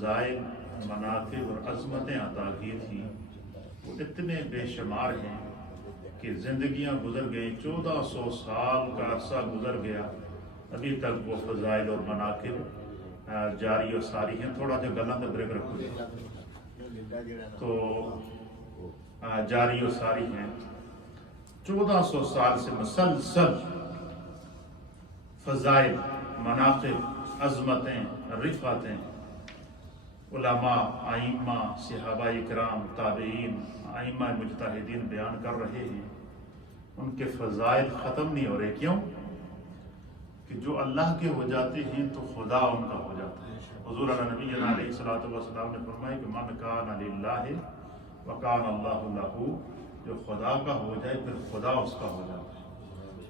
فضائل، مناقب اور عظمتیں عطا کی تھیں وہ اتنے بے شمار ہیں کہ زندگیاں گزر گئیں، 1400 سال کا عرصہ گزر گیا، ابھی تک وہ فضائل اور مناقب جاری و ساری ہیں۔ تھوڑا جو گلا تو بریک رکھو تو جاری و ساری ہیں، 1400 سال سے مسلسل فضائل، مناقب، عظمتیں، رفعتیں علماء، ائمہ، صحابہ اکرام، تابعین، ائمہ مجتہدین بیان کر رہے ہیں۔ ان کے فضائل ختم نہیں ہو رہے، کیوں؟ کہ جو اللہ کے ہو جاتے ہیں تو خدا ان کا ہو جاتا ہے۔ حضور نبی علیہ الصلوۃ والسلام نے فرمایا کہ من کان للہ وکان اللہ لہ، جو خدا کا ہو جائے پھر خدا اس کا ہو جاتا ہے۔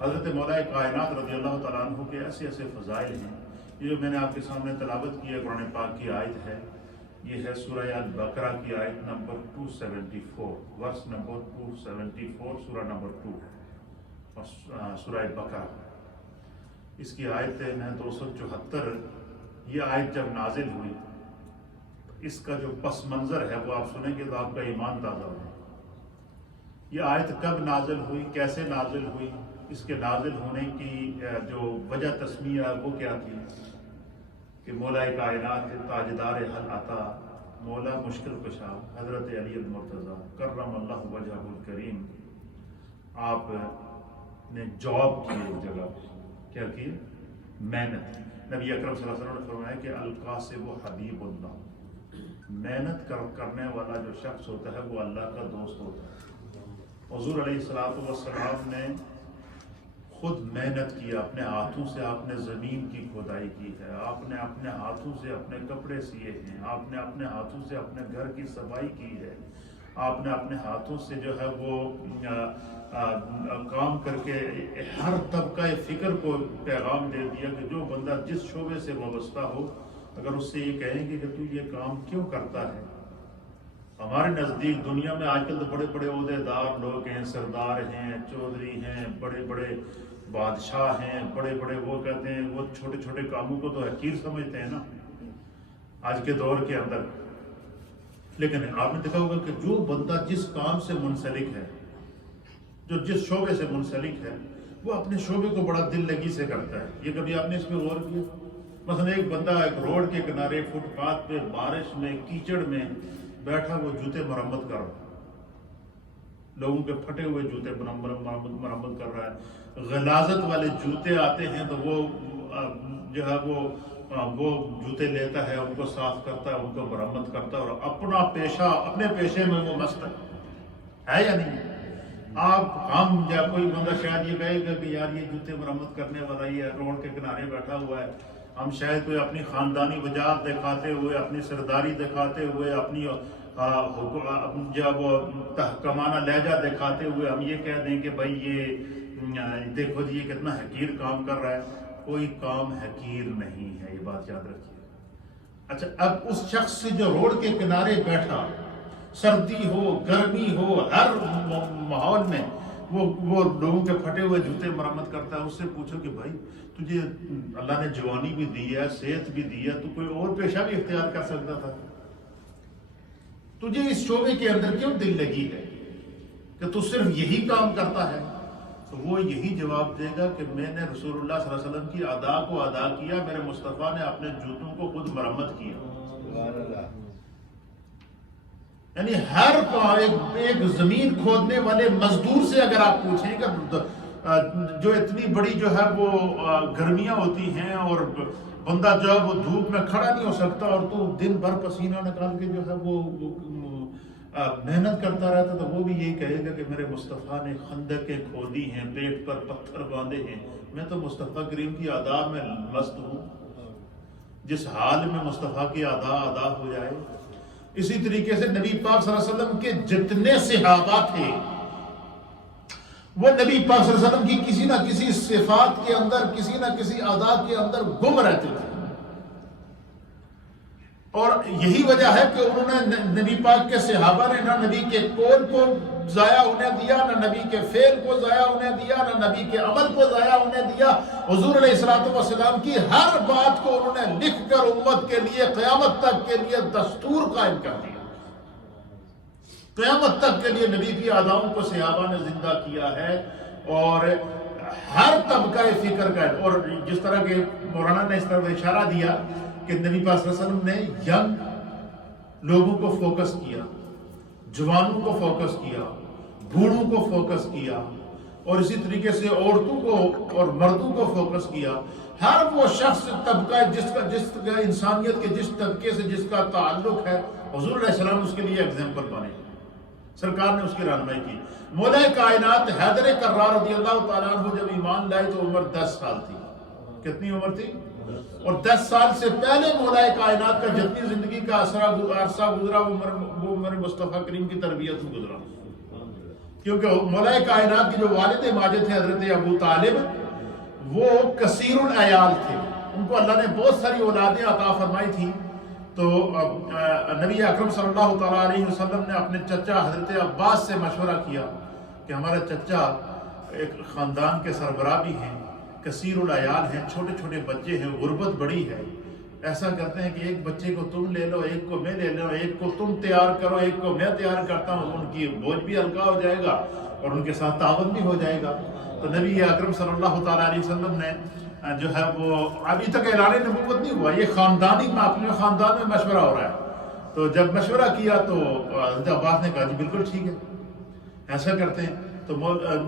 حضرت مولا کائنات رضی اللہ تعالیٰ عنہ کے ایسے ایسے فضائل ہیں۔ یہ جو میں نے آپ کے سامنے تلاوت کی ہے قرآن پاک کی آیت ہے، یہ ہے سورہ البقرہ کی آیت نمبر 274، ورس نمبر 274، سورہ نمبر 2 اور سورہ البقرہ، اس کی آیت ہے 274۔ یہ آیت جب نازل ہوئی، اس کا جو پس منظر ہے وہ آپ سنیں گے تو آپ کا ایمان تازہ ہوگا۔ یہ آیت کب نازل ہوئی، کیسے نازل ہوئی، اس کے نازل ہونے کی جو وجہ تسمیہ وہ کیا تھی کہ مولا کائنات تاجدار حل عطا، مولا مشکل کشا حضرت علی المرتضیٰ کرم اللہ وجہہ الکریم، آپ نے جاب کی ایک جگہ، کیا کی؟ محنت۔ نبی اکرم صلی اللہ علیہ وسلم نے فرمایا کہ القاسب حبیب اللہ، محنت کرنے والا جو شخص ہوتا ہے وہ اللہ کا دوست ہوتا ہے۔ حضور علیہ السلام نے خود محنت کی، اپنے ہاتھوں سے آپ نے زمین کی کھدائی کی ہے، آپ نے اپنے ہاتھوں سے اپنے کپڑے سیے ہیں، آپ نے اپنے ہاتھوں سے اپنے گھر کی صفائی کی ہے، آپ نے اپنے ہاتھوں سے جو ہے وہ کام کر کے ہر طبقہ فکر کو پیغام دے دیا کہ جو بندہ جس شعبے سے وابستہ ہو، اگر اس سے یہ کہیں گے کہ تو یہ کام کیوں کرتا ہے۔ ہمارے نزدیک دنیا میں آج کل تو بڑے بڑے عہدیدار لوگ ہیں، سردار ہیں، چودھری ہیں، بڑے بڑے بادشاہ ہیں، بڑے بڑے، وہ کہتے ہیں وہ چھوٹے چھوٹے کاموں کو تو حقیر سمجھتے ہیں نا آج کے دور کے اندر۔ لیکن آپ نے دیکھا ہوگا کہ جو بندہ جس کام سے منسلک ہے، جو جس شعبے سے منسلک ہے، وہ اپنے شعبے کو بڑا دل لگی سے کرتا ہے۔ یہ کبھی آپ نے اس پہ غور کیا؟ مثلا ایک بندہ ایک روڈ کے کنارے فٹ پاتھ پہ بارش میں کیچڑ میں بیٹھا، وہ جوتے مرمت کر رہا ہے، لوگوں کے پھٹے ہوئے جوتے مرمت کر رہا ہے۔ غلاظت والے جوتے آتے ہیں تو وہ جو ہے وہ جوتے لیتا ہے، ان کو صاف کرتا ہے، ان کو مرمت کرتا ہے، اور اپنا پیشہ، اپنے پیشے میں وہ مست ہے یا نہیں؟ ہم یا کوئی بندہ شاید یہ کہے گا کہ یار یہ جوتے مرمت کرنے والا یہ روڈ کے کنارے بیٹھا ہوا ہے، ہم شاید کوئی اپنی خاندانی وجاہت دکھاتے ہوئے، اپنی سرداری دکھاتے ہوئے، اپنی جب وہ تحکمانہ لہجہ دکھاتے ہوئے ہم یہ کہہ دیں کہ بھائی یہ دیکھو جی یہ کتنا حقیر کام کر رہا ہے۔ کوئی کام حقیر نہیں ہے، یہ بات یاد رکھیے۔ اچھا، اب اس شخص سے جو روڈ کے کنارے بیٹھا، سردی ہو گرمی ہو ہر ماحول میں وہ لوگوں کے پھٹے ہوئے جوتے مرمت کرتا ہے، اس سے پوچھو کہ بھائی تجھے اللہ نے جوانی بھی دی ہے، صحت بھی دی ہے، تو کوئی اور پیشہ بھی اختیار کر سکتا تھا، تجھے اس شعبے کے اندر کیوں دل لگی ہے کہ تو صرف یہی کام کرتا ہے؟ تو وہ یہی جواب دے گا کہ میں نے رسول اللہ صلی اللہ علیہ وسلم کی ادا کو ادا کیا، میرے مصطفیٰ نے اپنے جوتوں کو خود مرمت کیا۔ یعنی ہر ایک زمین کھودنے والے مزدور سے اگر آپ پوچھیں کہ جو اتنی بڑی جو ہے وہ گرمیاں ہوتی ہیں اور بندہ جو ہے وہ دھوپ میں کھڑا نہیں ہو سکتا، اور تو دن بھر پسینہ نکال کے جو ہے وہ محنت کرتا رہتا، تو وہ بھی یہی کہے گا کہ میرے مصطفیٰ نے خندقیں کھودی ہیں، پیٹ پر پتھر باندھے ہیں، میں تو مصطفیٰ کریم کی ادا میں مست ہوں۔ جس حال میں مصطفیٰ کی ادا ہو جائے۔ اسی طریقے سے نبی پاک صلی اللہ علیہ وسلم کے جتنے صحابہ تھے وہ نبی پاک صلی اللہ علیہ وسلم کی کسی نہ کسی صفات کے اندر، کسی نہ کسی ادا کے اندر گم رہتے تھے۔ اور یہی وجہ ہے کہ انہوں نے نبی پاک کے صحابہ نے نہ نبی کے قول کو ضائع ہونے دیا، نہ نبی کے فعل کو ضائع ہونے دیا، نہ نبی کے عمل کو ضائع ہونے دیا۔ حضور علیہ الصلوۃ والسلام کی ہر بات کو انہوں نے لکھ کر امت کے لیے قیامت تک کے لیے دستور قائم کر دیا۔ قیامت تک کے لیے نبی کی اداؤں کو صحابہ نے زندہ کیا ہے، اور ہر طبقہ فکر کا، اور جس طرح کہ مولانا نے اس طرح اشارہ دیا کہ نبی پاک صلی اللہ علیہ وسلم نے ینگ لوگوں کو فوکس کیا، جوانوں کو فوکس کیا، بوڑھوں کو فوکس کیا، اور اسی طریقے سے عورتوں کو اور مردوں کو فوکس کیا۔ ہر وہ شخص طبقہ جس کا انسانیت کے جس طبقے سے جس کا تعلق ہے، حضور علیہ السلام اس کے لیے ایگزامپل بنے، سرکار نے اس کی رہنمائی کی۔ مولا کائنات حیدر کرار رضی اللہ تعالیٰ عنہ جب ایمان لائے تو عمر 10 سال تھی۔ کتنی عمر تھی؟ اور 10 سال سے پہلے مولا کائنات کا جتنی زندگی کا عرصہ گزرا وہ عمر مصطفیٰ کریم کی تربیت میں گزرا، کیونکہ مولا کائنات کے جو والد ماجد تھے حضرت ابو طالب، وہ کثیر العیال تھے، ان کو اللہ نے بہت ساری اولادیں عطا فرمائی تھی۔ تو نبی اکرم صلی اللہ تعالیٰ علیہ وسلم نے اپنے چچا حضرت عباس سے مشورہ کیا کہ ہمارا چچا ایک خاندان کے سربراہ بھی ہیں، کثیر العیال ہیں، چھوٹے چھوٹے بچے ہیں، غربت بڑی ہے، ایسا کرتے ہیں کہ ایک بچے کو تم لے لو، ایک کو میں لے لو، ایک کو تم تیار کرو، ایک کو میں تیار کرتا ہوں، ان کی بوجھ بھی ہلکا ہو جائے گا اور ان کے ساتھ تعاون بھی ہو جائے گا۔ تو نبی اکرم صلی اللہ تعالیٰ علیہ وسلم نے جو ہے وہ ابھی تک اعلان نبوت نہیں ہوا، یہ خاندانی میں اپنے خاندان میں مشورہ ہو رہا ہے۔ تو جب مشورہ کیا تو حضرت عباس نے کہا جی بالکل ٹھیک ہے، ایسا کرتے ہیں۔ تو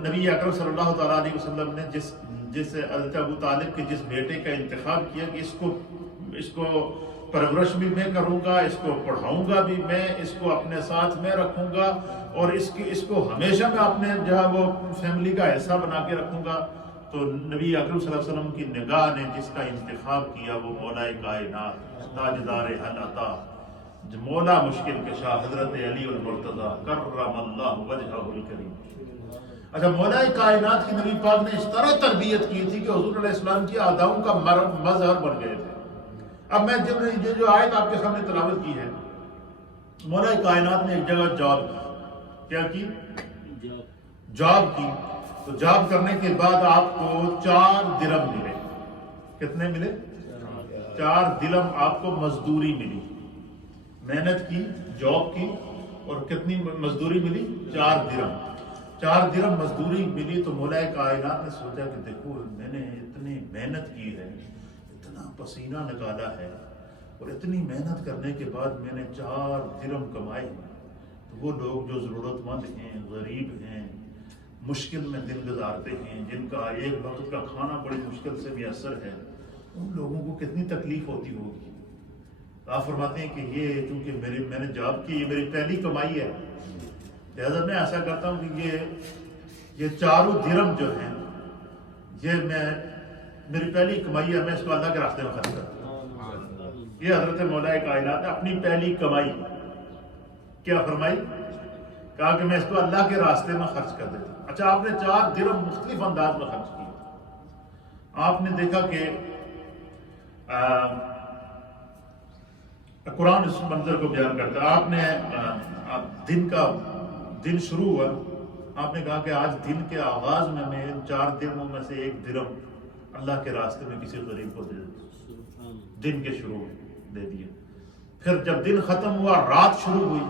نبی اکرم صلی اللہ تعالیٰ علیہ وسلم نے جس حضرت ابو طالب کے جس بیٹے کا انتخاب کیا کہ اس کو پرورش بھی میں کروں گا، اس کو پڑھاؤں گا بھی میں، اس کو اپنے ساتھ میں رکھوں گا، اور اس کو ہمیشہ میں اپنے جو ہے وہ فیملی کا حصہ بنا کے رکھوں گا۔ تو نبی اکرم صلی اللہ علیہ وسلم کی نگاہ نے جس کا انتخاب کیا وہ مولا کائنات تاجدار حل عطا، مولا مشکل کشا حضرت علی المرتضیٰ کرم اللہ وجہہ الکریم۔ اچھا، مولا کائنات کی نبی پاک نے اس طرح تربیت کی تھی کہ حضور علیہ السلام کی اداؤں کا مظہر بن گئے تھے۔ اب میں جو آیت آپ کے سامنے تلاوت کی ہے، مولا کائنات نے ایک جگہ جاب کی، کیا کی؟ جاب کی۔ تو جاب کرنے کے بعد آپ کو 4 درہم ملے۔ کتنے ملے؟ 4 درہم آپ کو مزدوری ملی، محنت کی، جاب کی، اور کتنی مزدوری ملی؟ 4 درہم۔ 4 درہم مزدوری ملی تو مولا کائنات نے سوچا کہ دیکھو میں نے اتنی محنت کی ہے، اتنا پسینہ نکالا ہے، اور اتنی محنت کرنے کے بعد میں نے 4 درہم کمائے ہیں، تو وہ لوگ جو ضرورت مند ہیں، غریب ہیں، مشکل میں دن گزارتے ہیں، جن کا ایک وقت کا کھانا بڑی مشکل سے میسر ہے، ان لوگوں کو کتنی تکلیف ہوتی ہوگی۔ آپ فرماتے ہیں کہ یہ چونکہ میں نے جاب کی، یہ میری پہلی کمائی ہے، لہذا میں ایسا کرتا ہوں کہ یہ 4 درہم جو ہیں یہ میری پہلی کمائی ہے، میں اس کو اللہ کے راستے میں خرچ کرتا ہوں۔ یہ حضرت مولا کائنات نے اپنی پہلی کمائی کیا فرمائی؟ کہا کہ میں اس کو اللہ کے راستے میں خرچ کر دیتا ہوں۔ اچھا، آپ نے 4 درہم مختلف انداز میں خرچ کیے۔ آپ نے دیکھا کہ قرآن اس منظر کو بیان کرتا ہے۔ آپ نے دن شروع ہوا، آپ نے کہا کہ آج دن کے آغاز میں 4 درہموں میں سے 1 درہم اللہ کے راستے میں کسی غریب کو دے دیتا، دن کے شروع میں دے دیا۔ پھر جب دن ختم ہوا، رات شروع ہوئی،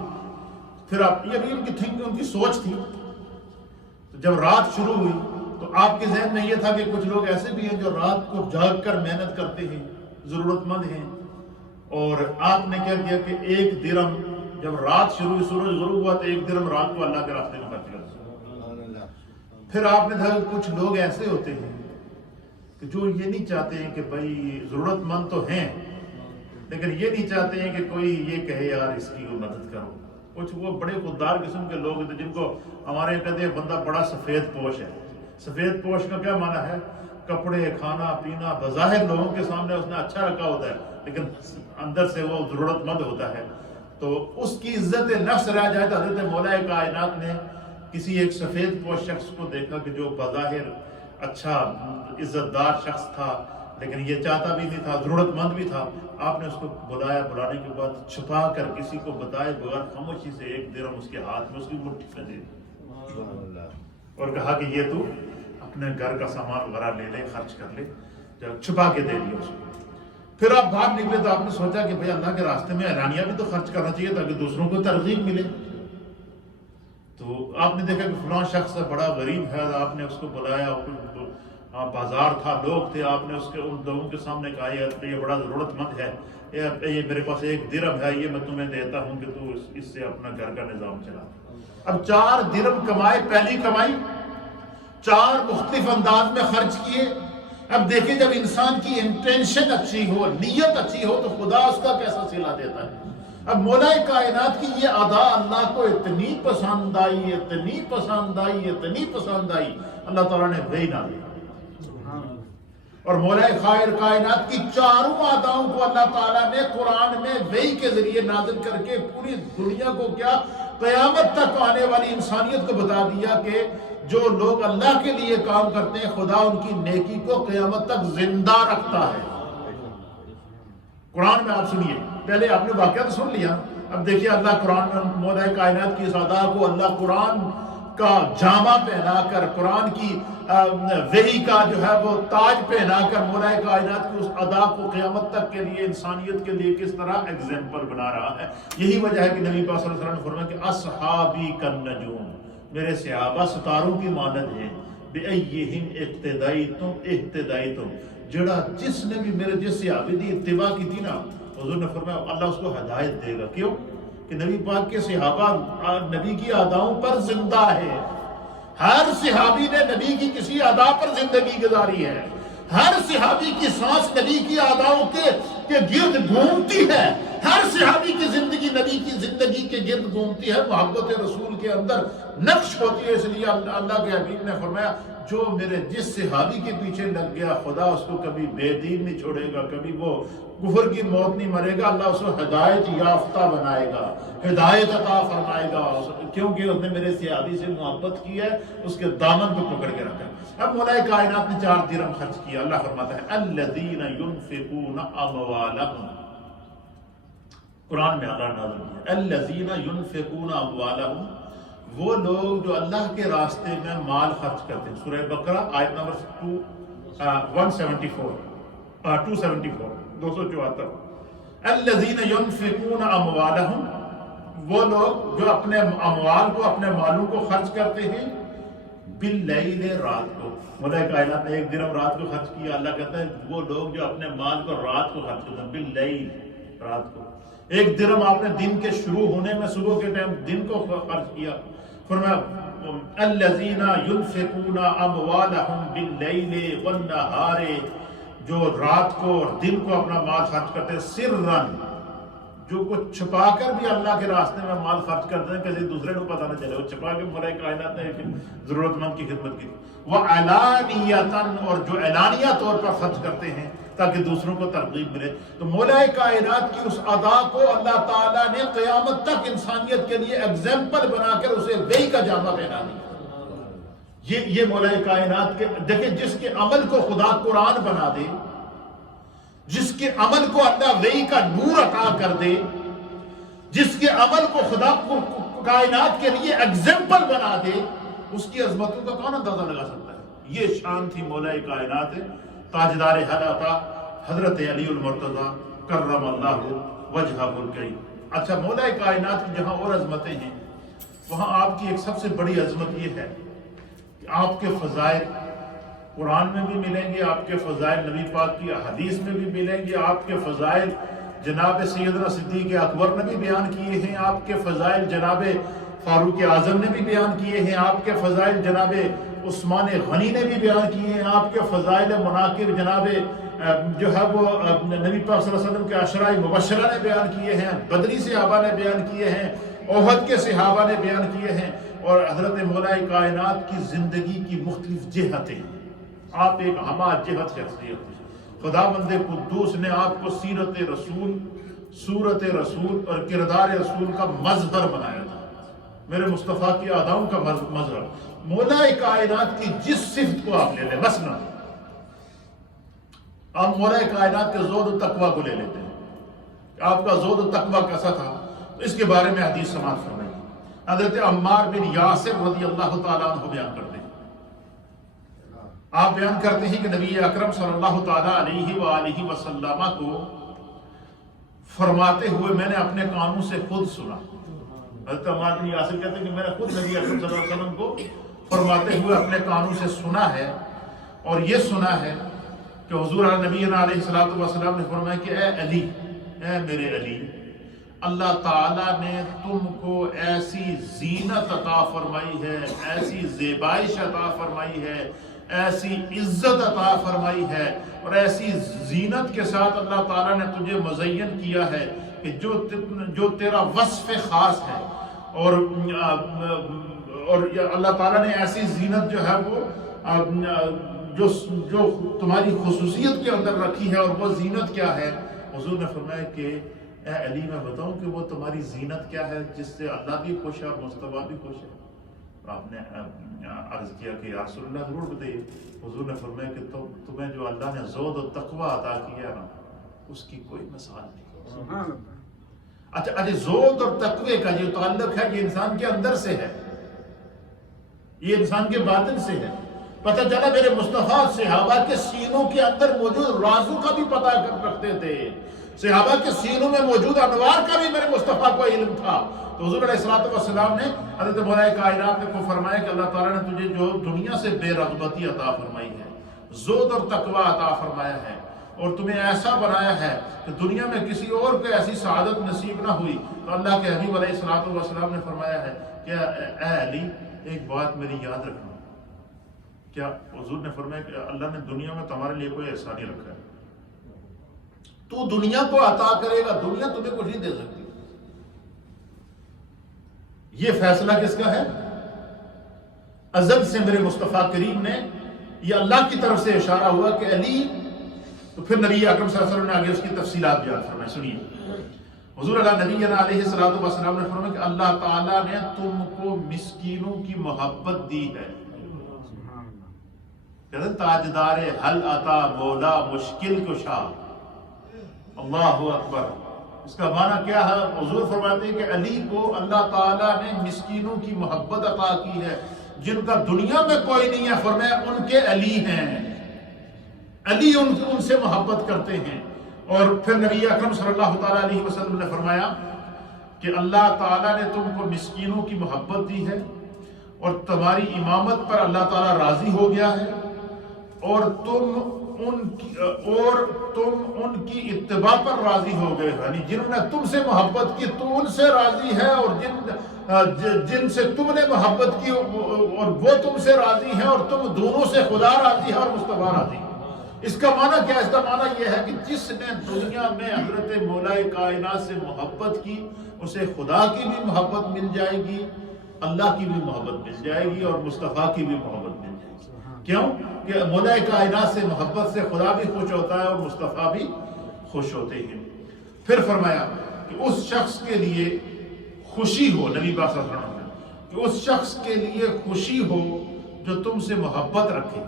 پھر یہ بھی ان کی سوچ تھی۔ تو جب رات شروع ہوئی تو آپ کے ذہن میں یہ تھا کہ کچھ لوگ ایسے بھی ہیں جو رات کو جاگ کر محنت کرتے ہیں، ضرورت مند ہیں، اور آپ نے کیا کیا کہ 1 درہم جب رات شروع ہوئی، سورج غروب ہوا تو 1 درہم رات کو اللہ کے راستے میں خرچ کر دیا۔ پھر آپ نے دیکھا کہ کچھ لوگ ایسے ہوتے ہیں کہ جو یہ نہیں چاہتے ہیں کہ بھائی ضرورت مند تو ہیں، لیکن یہ نہیں چاہتے ہیں کہ کوئی یہ کہے یار اس کی مدد کرو۔ کچھ وہ بڑے خوددار قسم کے لوگ ہیں جن کو ہمارے کہتے ہیں بندہ بڑا سفید پوش ہے۔ سفید پوش کا کیا معنی ہے؟ کپڑے، کھانا پینا بظاہر لوگوں کے سامنے اس نے اچھا رکھا ہوتا ہے، لیکن اندر سے وہ ضرورت مند ہوتا ہے۔ تو اس کی عزت نفس رہ جائے تو حضرت مولا کائنات نے کسی ایک سفید پوش شخص کو دیکھا کہ جو بظاہر اچھا عزت دار شخص تھا، لیکن یہ چاہتا بھی نہیں تھا، ضرورت مند بھی تھا. آپ نے اس کو بلایا، بلانے کے بعد چھپا کر کسی کو بتائے بغیر خاموشی سے 1 درہم اس کے ہاتھ میں اس کی مٹھی میں دے دی اور کہا کہ یہ تو اپنے گھر کا سامان وغیرہ لے لے، خرچ کر لے. جب چھپا کے دے دیا اس کو. پھر آپ باہر نکلے تو آپ نے سوچا کہ بھئی اللہ کے راستے میں اعلانیہ بھی تو خرچ کرنا چاہیے تاکہ دوسروں کو ترغیب ملے. تو آپ نے دیکھا کہ فلاں شخص بڑا غریب ہے، آپ نے اس کو بلایا، بازار تھا، لوگ تھے، آپ نے اس کے ان لوگوں کے سامنے کہا یہ بڑا ضرورت مند ہے، یہ میرے پاس 1 درہم ہے، یہ میں تمہیں دیتا ہوں کہ تو اس سے اپنا گھر کا نظام چلا. اب 4 درہم کمائے، پہلی کمائی 4 مختلف انداز میں خرچ کیے. اب دیکھیں جب انسان کی انٹینشن اچھی ہو، نیت اچھی ہو، تو خدا اس کا کیسا صلہ دیتا ہے. اب مولا کائنات کی یہ ادا اللہ کو اتنی پسند آئی، اتنی پسند آئی، اتنی پسند آئی، اللہ تعالیٰ نے وہی نہ دیا. اور مولا خیر کائنات کی 4 اداؤں کو اللہ تعالیٰ نے قرآن میں وحی کے ذریعے نازل کر کے پوری دنیا کو کیا، قیامت تک آنے والی انسانیت کو بتا دیا کہ جو لوگ اللہ کے لیے کام کرتے ہیں خدا ان کی نیکی کو قیامت تک زندہ رکھتا ہے. قرآن میں آپ سنیے، پہلے آپ نے واقعہ تو سن لیا، اب دیکھیے اللہ قرآن میں مولا کائنات کی اس ادا کو اللہ قرآن کا جامع پہنا کر، قرآن کی وحی کا جو ہے وہ تاج پہنا کر مولا کائنات کی اس ادا کو قیامت تک کے لیے، انسانیت کے لیے کس طرح ایگزامپل بنا رہا ہے. یہی وجہ ہے کہ نبی پاک صلی اللہ علیہ وسلم نے فرمایا کہ اصحابی کالنجوم، میرے صحابہ ستاروں کی مانند ہیں. بِأَيِّهِمْ اِقْتَدَيْتُمْ، جڑا جس نے بھی میرے جس صحابی دی اتباع کی تھی نا، حضور نے فرمایا اللہ اس کو ہدایت دے گا. کیوں؟ کہ نبی پاک کے صحابہ نبی کی اداؤں پر زندہ ہے. ہر صحابی نے نبی کی کسی ادا پر زندگی گزاری ہے. ہر صحابی کی سانس نبی کی اداؤں کے گرد گھومتی ہے. ہر صحابی کی زندگی نبی کی زندگی کے گرد گھومتی ہے. محبت رسول کے اندر نقش ہوتی ہے. اس لیے اللہ کے حبیب نے فرمایا جو میرے جس صحابی کے پیچھے لگ گیا خدا اس کو کبھی بے دین نہیں چھوڑے گا، کبھی وہ کفر کی موت نہیں مرے گا. اللہ اس کو ہدایت یافتہ بنائے گا، ہدایت عطا فرمائے گا، کیونکہ اس نے میرے صحابی سے محبت کی ہے، اس کے دامن کو پکڑ کے رکھا. اب مولا کائنات نے 4 درہم خرچ کیا. اللہ فرماتا ہے الذین ينفقون اموالهم، قرآن میں اللہ نازل کیا الذین ينفقون اموالهم، وہ لوگ جو اللہ کے راستے میں مال خرچ کرتے ہیں. سورہ بقرہ آیت نمبر 274 الذین ينفقون اموالهم، وہ لوگ جو اپنے اموال کو، اپنے مالوں کو خرچ کرتے ہیں باللیل، رات کو. مولا کائنات نے 1 درہم رات کو خرچ کیا. اللہ کہتا ہے وہ لوگ جو اپنے مال کو رات کو خرچ کرتے ہیں باللیل، رات کو. 1 درہم آپ نے دن کے شروع ہونے میں صبح کے ٹائم دن کو خرچ کیا. فرمایا الذین ينفقون اموالهم باللیل والنہار، جو رات کو اور دن کو اپنا مال خرچ کرتے ہیں سرًا، جو کچھ چھپا کر بھی اللہ کے راستے میں مال خرچ کرتے ہیں کسی دوسرے کو پتہ نہ چلے، وہ چھپا کے مولا کائنات نے ضرورت مند کی خدمت کی. وَعَلَانِيَةً، اور جو اعلانیہ طور پر خرچ کرتے ہیں تاکہ دوسروں کو ترغیب ملے. تو مولا کائنات کی اس ادا کو اللہ تعالیٰ نے قیامت تک انسانیت کے لیے ایگزامپل بنا کر اسے وحی کا جامع پہنا دیا. یہ مولا کائنات کے دیکھیں، جس کے عمل کو خدا قرآن بنا دے، جس کے عمل کو اللہ وحی کا نور عطا کر دے، جس کے عمل کو خدا کائنات کے لیے ایگزامپل بنا دے، اس کی عظمتوں کا کون اندازہ لگا سکتا ہے. یہ شان تھی مولا کائنات تاجدار حضرت حضرت علی المرتضیٰ کرم اللہ وجہہ الکریم. اچھا، مولا کائنات کی جہاں اور عظمتیں ہیں وہاں آپ کی ایک سب سے بڑی عظمت یہ ہے کہ آپ کے فضائل قرآن میں بھی ملیں گے، آپ کے فضائل نبی پاک کی حدیث میں بھی ملیں گے، آپ کے فضائل جناب سیدنا صدیق اکبر نے بھی بیان کیے ہیں، آپ کے فضائل جناب فاروق اعظم نے بھی بیان کیے ہیں، آپ کے فضائل جناب عثمان غنی نے بھی بیان کیے ہیں، آپ کے فضائل مناقب جناب جو ہے وہ نبی پاک صلی اللہ علیہ وسلم کے عشرہ مبشرہ نے بیان کیے ہیں، بدری صحابہ نے بیان کیے ہیں، احد کے صحابہ نے بیان کیے ہیں. اور حضرت مولا کائنات کی زندگی کی مختلف جہتیں، آپ ایک ہمہ جہت شخصیت. خدا بند قدوس نے آپ کو سیرت رسول، صورت رسول اور کردار رسول کا مظہر بنایا تھا، میرے مصطفیٰ کی اداؤں کا مظہر. مولا کائنات کی جس صفت کو آپ لے لیں، مثلا آپ مولا کائنات کے زہد و تقوی کو لے لیتے ہیں کہ آپ کا زہد و تقوی کیسا تھا، تو اس کے بارے میں حدیث سماعت فرمائیے۔ حضرت عمار بن یاسر رضی اللہ تعالیٰ عنہ بیان کرتے ہیں، آپ بیان کرتے ہیں کہ نبی اکرم صلی اللہ تعالیٰ علیہ وآلہ وسلم کو فرماتے ہوئے میں نے اپنے کانوں سے خود سنا۔ حضرت عمار بن یاسر کہتے ہیں کہ میں نے خود نبی اکرم صلی اللہ علیہ وسلم کو فرماتے ہوئے اپنے کانوں سے سنا ہے، اور یہ سنا ہے کہ حضور نبی علیہ الصلوۃ والسلام نے فرمایا کہ اے علی، اے میرے علی، اللہ تعالیٰ نے تم کو ایسی زینت عطا فرمائی ہے، ایسی زیبائش عطا فرمائی ہے، ایسی عزت عطا فرمائی ہے، اور ایسی زینت کے ساتھ اللہ تعالیٰ نے تجھے مزین کیا ہے کہ جو تیرا وصف خاص ہے، اور اللہ تعالیٰ نے ایسی زینت جو ہے وہ جو تمہاری خصوصیت کے اندر رکھی ہے، اور وہ زینت کیا ہے؟ حضور نے فرمایا کہ اے علی، میں بتاؤں کہ وہ تمہاری زینت کیا ہے جس سے اللہ بھی خوش ہے اور مصطفیٰ بھی خوش ہے؟ آپ نے عرض کیا کہ یا رسول اللہ ضرور بتائیے۔ حضور نے فرمایا کہ تمہیں جو اللہ نے زہد و تقوی عطا کیا نا، اس کی کوئی مثال نہیں۔ اچھا زہد اور تقوی کا جو تعلق ہے یہ انسان کے اندر سے ہے، یہ انسان کے باطن سے ہے۔ پتہ چلا میرے مصطفیٰ صحابہ کے سینوں کے اندر موجود رازوں کا بھی پتہ کر رکھتے تھے، صحابہ کے سینوں میں موجود انوار کا بھی میرے مصطفیٰ کو علم تھا۔ تو حضور علیہ السلام نے حضرت مولا کائنات کو فرمایا کہ اللہ تعالیٰ نے تجھے جو دنیا سے بے رغبتی عطا فرمائی ہے، زہد اور تقوی عطا فرمایا ہے، اور تمہیں ایسا بنایا ہے کہ دنیا میں کسی اور کو ایسی سعادت نصیب نہ ہوئی۔ تو اللہ کے حبیب علیہ السلام نے فرمایا ہے کہ اے علی، ایک بات میری یاد رکھنا۔ کیا؟ حضور نے فرمایا کہ اللہ نے دنیا میں تمہارے لیے کوئی احسان نہیں رکھا ہے، تو دنیا کو عطا کرے گا، دنیا تمہیں کچھ نہیں دے سکتی۔ یہ فیصلہ کس کا ہے؟ ازل سے میرے مصطفیٰ کریم نے، یہ اللہ کی طرف سے اشارہ ہوا کہ علی، تو پھر نبی اکرم صلی اللہ علیہ وسلم نے آگے اس کی تفصیلات بیان فرمائیں، سنیے۔ حضور نبی علیہ السلام نے فرمایا کہ اللہ تعالیٰ نے تم کو مسکینوں کی محبت دی ہے۔ کہتے ہیں تاجدار حل عطا مولا مشکل کشا، اللہ اکبر۔ اس کا معنی کیا ہے؟ حضور فرماتے ہیں کہ علی کو اللہ تعالیٰ نے مسکینوں کی محبت عطا کی ہے، جن کا دنیا میں کوئی نہیں ہے، فرمایا ان کے علی ہیں، علی ان سے محبت کرتے ہیں۔ اور پھر نبی اکرم صلی اللہ تعالیٰ علیہ وسلم نے فرمایا کہ اللہ تعالیٰ نے تم کو مسکینوں کی محبت دی ہے، اور تمہاری امامت پر اللہ تعالیٰ راضی ہو گیا ہے، اور تم ان کی اتباع پر راضی ہو گئے، یعنی جنہوں نے تم سے محبت کی تو ان سے راضی ہے، اور جن سے تم نے محبت کی اور وہ تم سے راضی ہیں، اور تم دونوں سے خدا راضی ہے اور مصطفیٰ راضی ہے۔ اس کا معنی کیا؟ اس کا معنی یہ ہے کہ جس نے دنیا میں حضرت مولا کائنات سے محبت کی، اسے خدا کی بھی محبت مل جائے گی، اللہ کی بھی محبت مل جائے گی، اور مصطفیٰ کی بھی محبت مل جائے گی۔ کیوں؟ کہ مولا کائنات سے محبت سے خدا بھی خوش ہوتا ہے اور مصطفیٰ بھی خوش ہوتے ہیں۔ پھر فرمایا کہ اس شخص کے لیے خوشی ہو، نبی پاک صلی اللہ علیہ وسلم کہ اس شخص کے لیے خوشی ہو جو تم سے محبت رکھے۔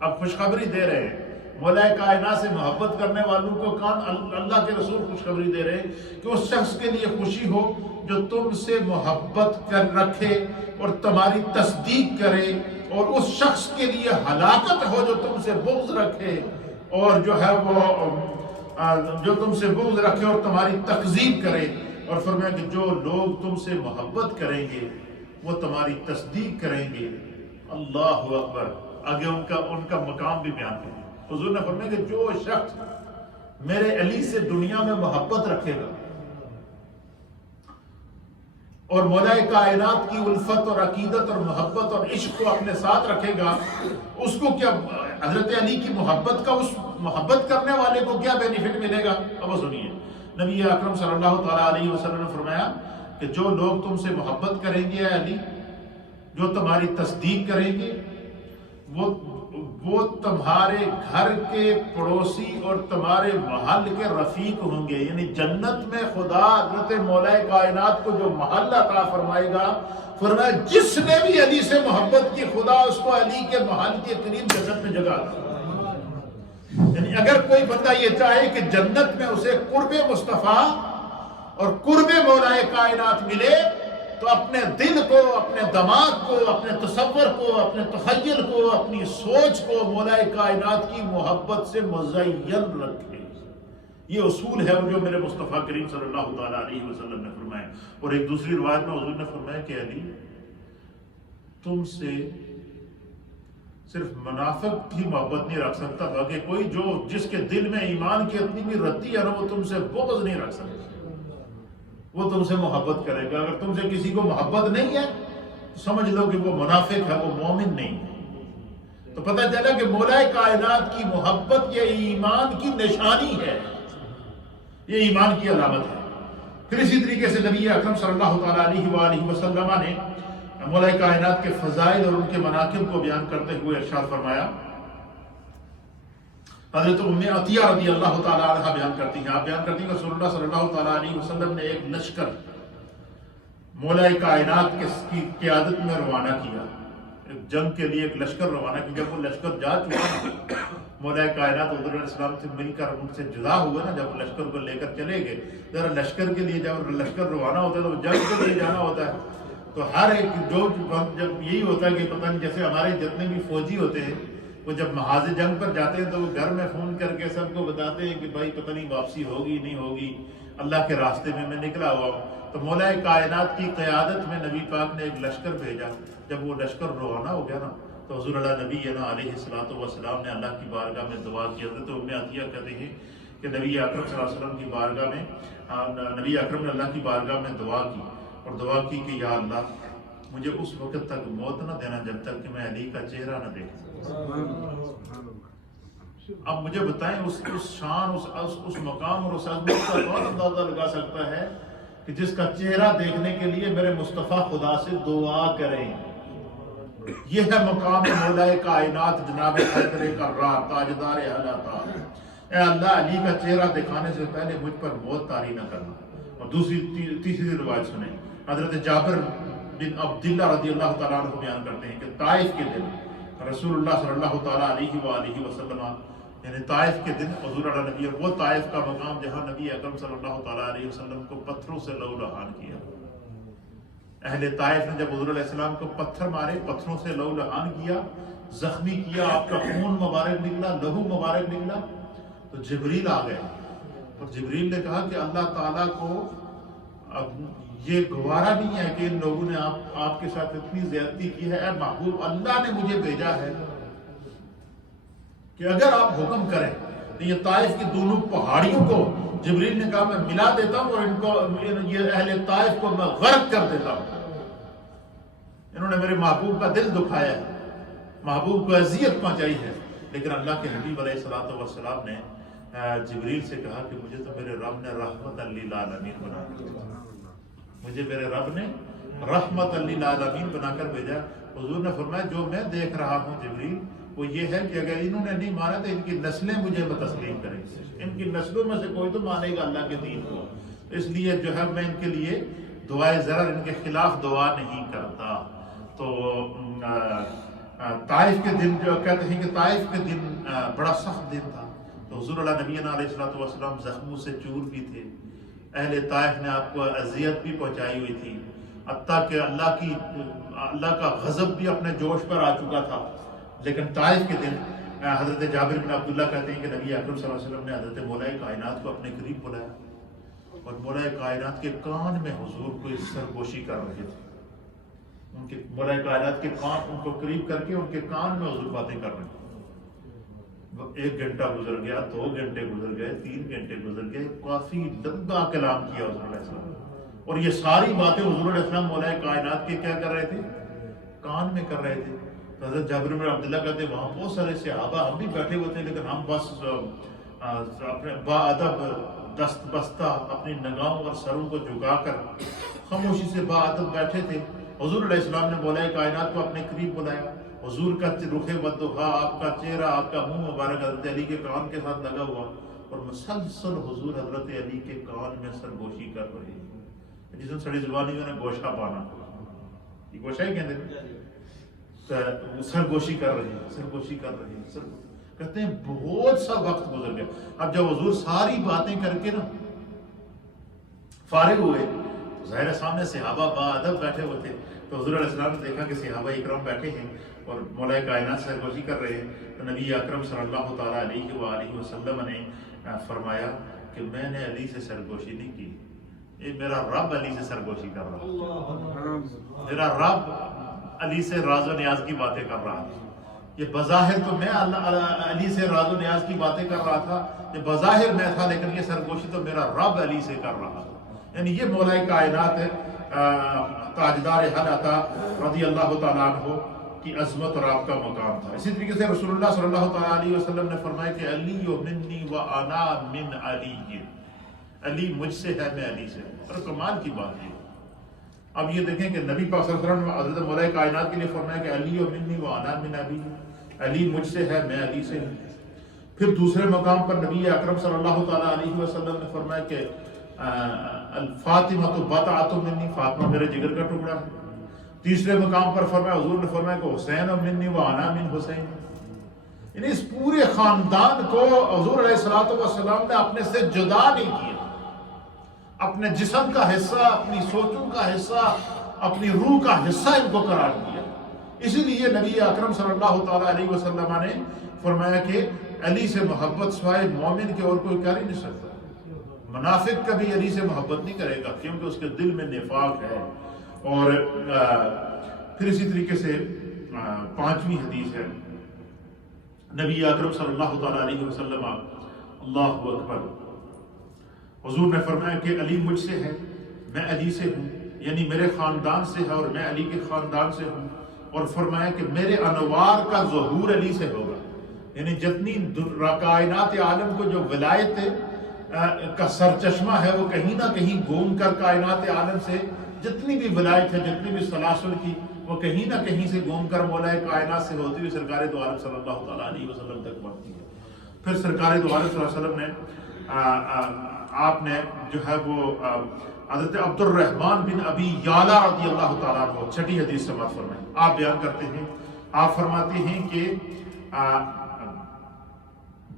اب خوشخبری دے رہے ہیں مولا کائنات سے محبت کرنے والوں کو، اللہ کے رسول خوشخبری دے رہے ہیں کہ اس شخص کے لیے خوشی ہو جو تم سے محبت کر رکھے اور تمہاری تصدیق کرے، اور اس شخص کے لیے ہلاکت ہو جو تم سے بغض رکھے، اور جو ہے وہ جو تم سے بغض رکھے اور تمہاری تکذیب کرے۔ اور فرمایا کہ جو لوگ تم سے محبت کریں گے وہ تمہاری تصدیق کریں گے۔ اللہ اکبر۔ آگے ان کا مقام بھی بیان کریں۔ حضور نے فرمایا کہ جو شخص میرے علی سے دنیا میں محبت رکھے گا اور مولا کائنات کی الفت اور عقیدت اور محبت اور عشق کو اپنے ساتھ رکھے گا، اس کو کیا حضرت علی کی محبت کا، اس محبت کرنے والے کو کیا بینیفٹ ملے گا؟ اب سنیے، نبی اکرم صلی اللہ تعالیٰ علیہ وسلم نے فرمایا کہ جو لوگ تم سے محبت کریں گے اے علی، جو تمہاری تصدیق کریں گے، وہ تمہارے گھر کے پڑوسی اور تمہارے محل کے رفیق ہوں گے۔ یعنی جنت میں خدا حضرت مولا کائنات کو جو محل عطا فرمائے گا، فرمایا جس نے بھی علی سے محبت کی، خدا اس کو علی کے محل کے قریب جنت میں جگہ دے۔ یعنی اگر کوئی بندہ یہ چاہے کہ جنت میں اسے قرب مصطفیٰ اور قرب مولا کائنات ملے تو اپنے دل کو، اپنے دماغ کو، اپنے تصور کو، اپنے تخیل کو، اپنی سوچ کو مولا کائنات کی محبت سے مزین رکھے۔ یہ اصول ہے جو میرے مصطفیٰ کریم صلی اللہ تعالیٰ علیہ وسلم نے فرمایا۔ اور ایک دوسری روایت میں حضور نے فرمایا کہ علی، تم سے صرف منافق ہی محبت نہیں رکھ سکتا، باقی کوئی جو جس کے دل میں ایمان کی اتنی بھی رتی ہے نا، وہ تم سے بغض نہیں رکھ سکتا، وہ تم سے محبت کرے گا۔ اگر تم سے کسی کو محبت نہیں ہے تو سمجھ لو کہ وہ منافق ہے، وہ مومن نہیں ہے۔ تو پتہ چلا کہ مولا کائنات کی محبت یہ ایمان کی نشانی ہے، یہ ایمان کی علامت ہے۔ پھر اسی طریقے سے نبی اکرم صلی اللہ تعالیٰ علیہ وآلہ وسلم نے مولا کائنات کے فضائل اور ان کے مناقب کو بیان کرتے ہوئے ارشاد فرمایا۔ حضرت ام عطیہ رضی اللہ تعالیٰ عنہ بیان کرتی ہیں، آپ بیان کرتی ہیں کہ رسول اللہ صلی اللہ تعالیٰ علیہ وسلم نے ایک لشکر مولا کائنات کی قیادت میں روانہ کیا، ایک جنگ کے لیے ایک لشکر روانہ کیا۔ جب وہ لشکر جا چکا، مولا کائنات حضور علیہ السلام سے مل کر ان سے جدا ہوئے نا، جب وہ لشکر کو لے کر چلے گئے، ذرا لشکر کے لیے جب لشکر روانہ ہوتا ہے تو وہ جنگ کے لیے جانا ہوتا ہے، تو ہر ایک جو جب یہی ہوتا ہے کہ پتہ نہیں، جیسے ہمارے جتنے بھی فوجی ہوتے ہیں وہ جب محاذ جنگ پر جاتے ہیں تو وہ گھر میں فون کر کے سب کو بتاتے ہیں کہ بھائی پتہ نہیں واپسی ہوگی نہیں ہوگی، اللہ کے راستے میں نکلا ہوا ہوں۔ تو مولا کائنات کی قیادت میں نبی پاک نے ایک لشکر بھیجا۔ جب وہ لشکر روانہ ہو گیا نا تو حضور اللہ نبی علیہ الصلوۃ والسلام نے اللہ کی بارگاہ میں دعا کی۔ حضرت ام عطیہ کہتے ہیں کہ نبی اکرم صلی اللہ علیہ وسلم کی بارگاہ میں نبی اکرم نے اللہ کی بارگاہ میں دعا کی، اور دعا کی کہ یا اللہ مجھے اس وقت تک موت نہ دینا جب تک کہ میں علی کا چہرہ نہ دیکھوں۔ اب مجھے بتائیں اس شان، اس مقام اور اس عظمت کا کون اندازہ لگا سکتا ہے کہ جس کا چہرہ دیکھنے کے لیے میرے مصطفیٰ خدا سے دعا کریں۔ یہ ہے مقام مولا کائنات جناب حیدر کرار تاجدار اعلیٰ تاج۔ اے اللہ، علی کا چہرہ دکھانے سے پہلے مجھ پر موت طاری نہ کرنا۔ اور تیسری روایت سنیں، حضرت جابر بن عبداللہ رضی اللہ تعالیٰ عنہ بیان کرتے ہیں کہ طائف کے دن رسول اللہ صلی اللہ تعالیٰ علیہ وآلہ وسلم، یعنی طائف کے دن حضور علیہ نبی، اور وہ طائف کا مقام جہاں نبی اکرم صلی اللہ تعالیٰ علیہ وسلم کو پتھروں سے لہو لہان کیا۔ اہل طائف نے جب حضور علیہ السلام کو پتھر مارے، پتھروں سے لہو لہان کیا، زخمی کیا، آپ کا خون مبارک نکلا، لہو مبارک نکلا، تو جبریل آ گئے اور جبریل نے کہا کہ اللہ تعالیٰ کو اب یہ گوارا نہیں ہے کہ ان لوگوں نے آپ کے ساتھ اتنی زیادتی کی ہے۔ اے محبوب، اللہ نے مجھے بھیجا ہے کہ اگر آپ حکم کریں تو یہ طائف کی دونوں پہاڑیوں کو، جبریل نے کہا میں ملا دیتا ہوں اور ان کو، یہ اہل طائف کو میں غرق کر دیتا ہوں۔ انہوں نے میرے محبوب کا دل دکھایا ہے، محبوب کو اذیت پہنچائی ہے، لیکن اللہ کے حبیب علیہ الصلوۃ والسلام نے جبریل سے کہا کہ مجھے تو میرے رب نے رحمت للعالمین بنا کر بھیجا، مجھے میرے رب نے رحمت للعالمین بنا کر بھیجا۔ حضور نے فرمایا جو میں دیکھ رہا ہوں جبریل، وہ یہ ہے کہ اگر انہوں نے نہیں مانا تو ان کی نسلیں مجھے تسلیم کریں گے، ان کی نسلوں میں سے کوئی تو مانے گا اللہ کے دین کو۔ اس لیے جو ہے میں ان کے لیے دعائے ضرر، ان کے خلاف دعا نہیں کرتا۔ تو طائف کے دن جو کہتے ہیں کہ طائف کے دن بڑا سخت دن تھا، تو حضور اللہ نبی علیہ الصلوۃ والسلام زخموں سے چور بھی تھے، اہل طائف نے آپ کو اذیت بھی پہنچائی ہوئی تھی، حتیٰ کہ اللہ کا غضب بھی اپنے جوش پر آ چکا تھا۔ لیکن طائف کے دن حضرت جابر بن عبداللہ کہتے ہیں کہ نبی اکرم صلی اللہ علیہ وسلم نے حضرت مولا کائنات کو اپنے قریب بلایا اور مولا کائنات کے کان میں حضور کو سرگوشی کر رہے تھے۔ ان کے مولا کائنات کے کان ان کو قریب کر کے ان کے کان میں حضور باتیں کر رہے تھے۔ 1 گھنٹہ گزر گیا، 2 گھنٹے گزر گئے، 3 گھنٹے گزر گئے، کافی لمبا کلام کیا حضور علیہ السلام، اور یہ ساری باتیں حضور علیہ السلام مولا کائنات کے کیا کر رہے تھے؟ کان میں کر رہے تھے۔ تو حضرت جابر بن عبداللہ کہتے ہیں وہاں بہت سارے صحابہ ہم بھی بیٹھے ہوئے تھے، لیکن ہم بس اپنے باادب دست بستہ اپنی نگاہوں اور سروں کو جھکا کر خاموشی سے باادب بیٹھے تھے۔ حضور علیہ السلام نے مولا کائنات کو اپنے قریب بلایا، حضور کا رخ بدخا، آپ کا چہرہ، آپ کا منہ مبارک حضرت علی کے کان کے ساتھ لگا ہوا، اور مسلسل حضور حضرت علی کے کان میں سرگوشی کر رہے ہیں، جس میں سڑی زبانی میں نے گوشہ پانا، یہ گوشہ ہی کہتے ہیں، سرگوشی کر رہے ہیں، سرگوشی کر رہے ہیں۔ کہتے ہیں بہت سا وقت گزر گیا. اب جب حضور ساری باتیں کر کے نا فارغ ہوئے، ظاہر ہے سامنے صحابہ باادب بیٹھے ہوئے تھے، تو حضور علیہ السلام نے دیکھا کہ صحابہ اکرام بیٹھے ہیں اور مولا کائنات سرگوشی کر رہے ہیں. تو نبی اکرم صلی اللہ تعالیٰ علیہ وآلہ وسلم نے فرمایا کہ میں نے علی سے سرگوشی نہیں کی، یہ میرا رب علی سے سرگوشی کر رہا، میرا رب علی سے راز و نیاز کی باتیں کر رہا تھا. یہ بظاہر تو میں علی سے راز و نیاز کی باتیں کر رہا تھا، یہ بظاہر میں تھا، لیکن یہ سرگوشی تو میرا رب علی سے کر رہا تھا. یعنی یہ مولا کائنات تاجدار حق عطا رضی اللہ تعالیٰ عنہ کی عظمت اور آپ کا مقام تھا. اسی طریقے سے رسول اللہ صلی اللہ تعالیٰ علیہ وسلم نے فرمایا کہ علی منی و انا من علی، علی مجھ سے ہے میں علی سے ہوں. اور کمال کی بات ہے. اب یہ دیکھیں کہ نبی پاک صلی اللہ علیہ وسلم نے حضرت مولا کائنات کے لیے فرمایا کہ علی منی و انا من علی، علی مجھ سے ہے میں علی سے ہوں. پھر دوسرے مقام پر نبی اکرم صلی اللہ تعالیٰ علیہ وسلم نے فرمایا کہ الفاطمہ بضعۃ منی، فاطمہ میرے جگر کا ٹکڑا ہے. تیسرے مقام پر فرمایا حضور نے فرمایا کہ حسین منی و انا من حسین، یعنی اس پورے خاندان کو حضور علیہ السلام نے اپنے سے جدا نہیں کیا، اپنے جسم کا حصہ، اپنی سوچوں کا حصہ، اپنی روح کا حصہ ان کو قرار دیا. اسی لیے نبی اکرم صلی اللہ تعالیٰ علیہ وسلم نے فرمایا کہ علی سے محبت سوائے مومن کے اور کوئی کر ہی نہیں سکتا. منافق کبھی علی سے محبت نہیں کرے گا کیونکہ اس کے دل میں نفاق ہے. اور پھر اسی طریقے سے پانچویں حدیث ہے، نبی اکرم صلی اللہ تعالیٰ علیہ وسلم اللہ اکبر، حضور نے فرمایا کہ علی مجھ سے ہے میں علی سے ہوں، یعنی میرے خاندان سے ہے اور میں علی کے خاندان سے ہوں. اور فرمایا کہ میرے انوار کا ظہور علی سے ہوگا، یعنی جتنی کائنات عالم کو جو ولایت کا سرچشمہ ہے وہ کہیں نہ کہیں گھوم کر کائنات عالم سے جتنی بھی ولایت ہے، جتنی بھی سلاسل کی، وہ کہیں نہ کہیں سے گھوم کر مولا کائنات سے ہوتی ہوئی سرکار دو عالم صلی اللہ تعالیٰ علیہ وسلم تک پہنچتی ہے. پھر سرکار دو عالم صلی اللہ علیہ وسلم نے آپ نے جو ہے وہ حضرت عبد الرحمن بن ابی یعلا رضی اللہ تعالیٰ عنہ چھٹی حدیث سماعت فرمائیں. آپ بیان کرتے ہیں، آپ فرماتے ہیں کہ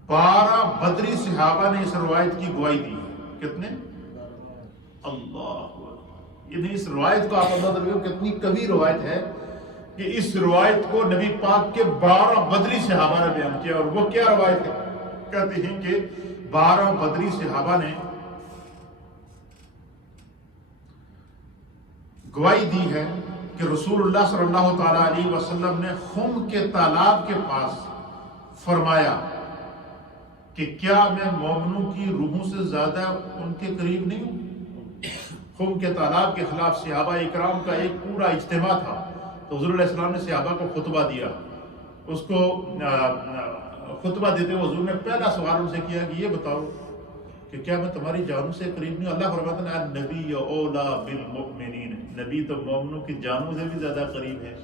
12 بدری صحابہ نے اس روایت کی گواہی دی. کتنے؟ اللہ، یعنی اس روایت کو آپ اندازہ لگائیں کتنی کبھی روایت ہے کہ اس روایت کو نبی پاک کے 12 بدری صحابہ نے بیان کیا. اور وہ کیا روایت ہے؟ کہتے ہیں کہ 12 بدری صحابہ نے گواہی دی ہے کہ رسول اللہ صلی اللہ تعالیٰ علیہ وسلم نے خم کے تالاب کے پاس فرمایا کہ کیا میں مومنوں کی روحوں سے زیادہ ان کے قریب نہیں ہوں؟ خم کے تالاب کے خلاف صحابہ اکرام کا ایک پورا اجتماع تھا. تو حضور علیہ السلام نے صحابہ کو خطبہ دیا. اس کو خطبہ دیتے ہوئے حضور نے پہلا سوال ان سے کیا کہ یہ بتاؤ کہ کیا میں تمہاری جانوں سے قریب نہیں ہوں؟ اللہ فرماتا ہے النبی اولا بالمؤمنین، نبی تو مومنوں کی جانوں سے بھی زیادہ قریب ہے.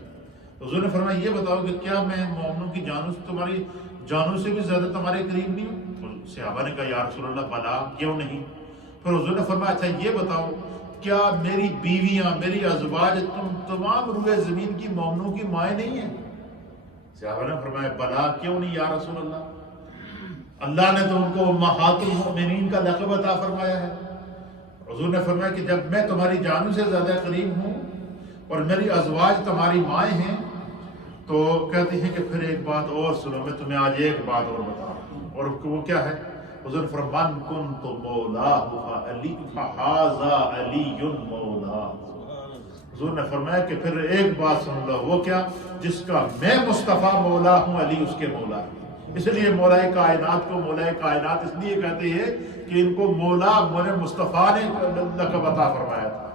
حضور نے فرمایا یہ بتاؤ کہ کیا میں مومنوں کی جانوں سے تمہاری جانوں سے بھی زیادہ تمہارے قریب نہیں ہوں؟ صحابہ نے کہا یا رسول اللہ بلا، کیوں نہیں؟ پھر حضور نے فرمایا اچھا یہ بتاؤ کیا میری بیویاں، میری ازواج تم تمام روئے زمین کی مومنوں کی مائیں نہیں ہیں؟ صحابہ نے فرمایا بلا، کیوں نہیں یا رسول اللہ، اللہ نے تو ان کو امہات المؤمنین کا لقب عطا فرمایا ہے. حضور نے فرمایا کہ جب میں تمہاری جانوں سے زیادہ قریب ہوں اور میری ازواج تمہاری مائیں ہیں تو کہتے ہیں کہ پھر ایک بات اور سنو، میں تمہیں آج ایک بات اور بتا رہا ہوں. اور وہ کیا ہے؟ حضور فرمان کنت مولاہ فعلی فہذا علی مولاہ. حضور نے فرمایا کہ پھر ایک بات سن لو، وہ کیا؟ جس کا میں مصطفیٰ مولا ہوں علی اس کے مولا ہے. اس لیے مولا کائنات کو مولا کائنات اس لیے کہتے ہیں کہ ان کو مولا مصطفیٰ نے لقب عطا فرمایا تھا.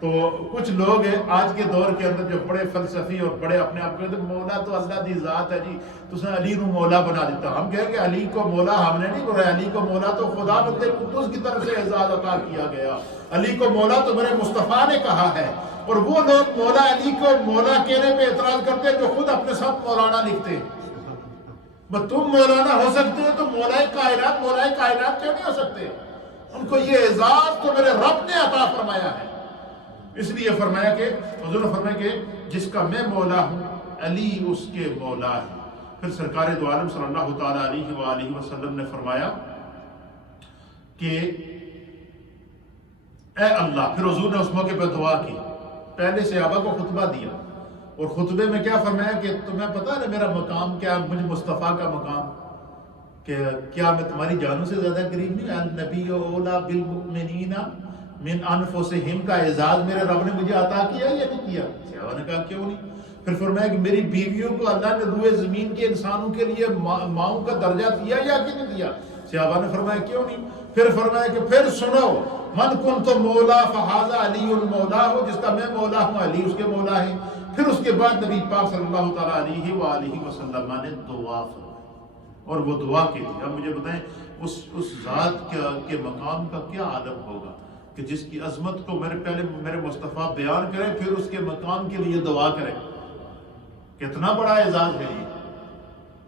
تو کچھ لوگ ہیں آج کے دور کے اندر جو بڑے فلسفی اور بڑے اپنے آپ کو مولا تو اللہ دی ذات ہے جی، تو اس نے علی کو مولا بنا دیتا. ہم کہیں کہ علی کو مولا ہم نے نہیں بولا، علی کو مولا تو خدا بندے قدوس کی طرف سے اعزاز عطا کیا گیا. علی کو مولا تو میرے مصطفیٰ نے کہا ہے. اور وہ لوگ مولا علی کو مولا کہنے پہ اعتراض کرتے ہیں جو خود اپنے ساتھ مولانا لکھتے ہیں. بس تم مولانا ہو سکتے ہو تو مولا کائنات کیوں نہیں ہو سکتے؟ ان کو یہ اعزاز تو میرے رب نے عطا فرمایا ہے. اس لیے فرمایا کہ حضور نے فرمایا کہ جس کا میں مولا ہوں علی اس کے مولا ہے. پھر سرکار دو عالم صلی اللہ تعالیٰ علیہ وآلہ وسلم نے فرمایا کہ اے اللہ، پھر حضور نے اس موقع پہ دعا کی، پہلے صحابہ کو خطبہ دیا اور خطبے میں کیا فرمایا کہ تمہیں پتا ہے میرا مقام کیا، مجھے مصطفیٰ کا مقام، کہ کیا میں تمہاری جانوں سے زیادہ قریب نہیں؟ النبی اولا بالمؤمنین من انفسہم کا اعزاز میرے رب نے مجھے عطا کیا یا نہیں کیا؟ صحابہ نے کہا کیوں نہیں؟ پھر فرمایا کہ میری بیویوں کو اللہ نے روئے زمین کے انسانوں کے لیے ماؤں کا درجہ دیا یا کہ نہیں دیا؟ صحابہ نے فرمایا کیوں نہیں؟ پھر فرمایا کہ پھر سنو، من کنت مولا فہذا علی المولا ہو، جس کا میں مولا ہوں علی اس کے مولا ہے۔ پھر اس کے بعد نبی پاک صلی اللہ تعالیٰ علیہ وآلہ وسلم نے دعا فرمائی اور وہ دعا کی تھی۔ اب مجھے بتائیں اس ذات کے مقام کا کیا عالم ہوگا کہ جس کی عظمت کو میرے مصطفیٰ بیان کرے، پھر اس کے مقام کے لیے دعا کرے۔ کتنا بڑا اعزاز ہے یہ،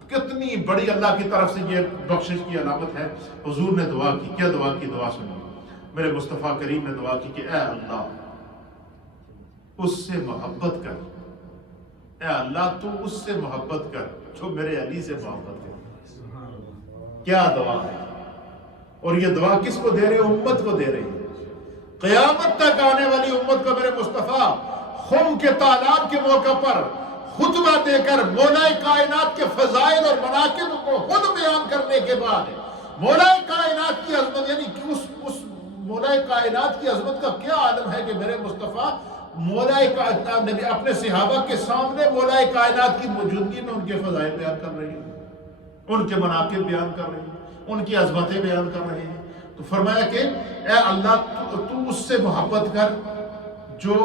کتنی بڑی اللہ کی طرف سے یہ بخشش کی علامت ہے۔ حضور نے دعا کی، کیا دعا کی؟ دعا سنو، میرے مصطفیٰ کریم نے دعا کی کہ اے اللہ اس سے محبت کر، اے اللہ تو اس سے محبت کر جو میرے علی سے محبت کر۔ کیا دعا ہے! اور یہ دعا کس کو دے رہے؟ امت کو دے رہے ہیں، قیامت تک آنے والی امت کو میرے مصطفیٰ خم کے تالاب کے موقع پر خطبہ دے کر مولا کائنات کے فضائل اور مناقب کو خود بیان کرنے کے بعد مولا کائنات کی عظمت، یعنی کہ اس مولا کائنات کی عظمت کا کیا عالم ہے کہ میرے مصطفیٰ مولا کائنات نبی اپنے صحابہ کے سامنے مولا کائنات کی موجودگی میں ان کے فضائل بیان کر رہے ہیں، ان کے مناقب بیان کر رہے ہیں، ان کی عظمتیں بیان کر رہے ہیں۔ تو فرمایا کہ اے اللہ تو اس سے محبت کر جو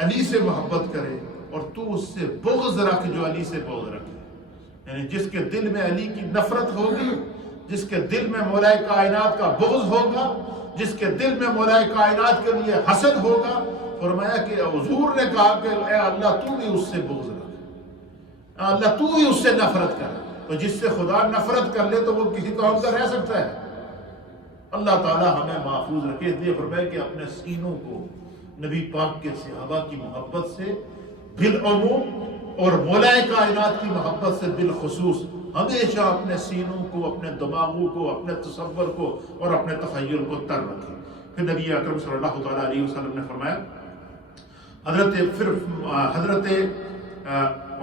علی سے محبت کرے، اور تو اس سے بغض رکھ جو علی سے بغض رکھے، یعنی جس کے دل میں علی کی نفرت ہوگی، جس کے دل میں مولا کائنات کا بغض ہوگا، جس کے دل میں مولا کائنات کے لیے حسد ہوگا، فرمایا کہ حضور نے کہا کہ اے اللہ تو بھی اس سے بغض رکھ، اے اللہ تو بھی اس سے نفرت کر۔ تو جس سے خدا نفرت کر لے تو وہ کسی قوم کا رہ سکتا ہے؟ اللہ تعالی ہمیں محفوظ رکھے۔ اس لیے فرمایا کہ اپنے سینوں کو نبی پاک کے صحابہ کی محبت سے بالعموم اور مولا کائنات کی محبت سے بالخصوص ہمیشہ اپنے سینوں کو، اپنے دماغوں کو، اپنے تصور کو اور اپنے تخیل کو تر رکھیں۔ پھر نبی اکرم صلی اللہ تعالیٰ علیہ وسلم نے فرمایا، حضرت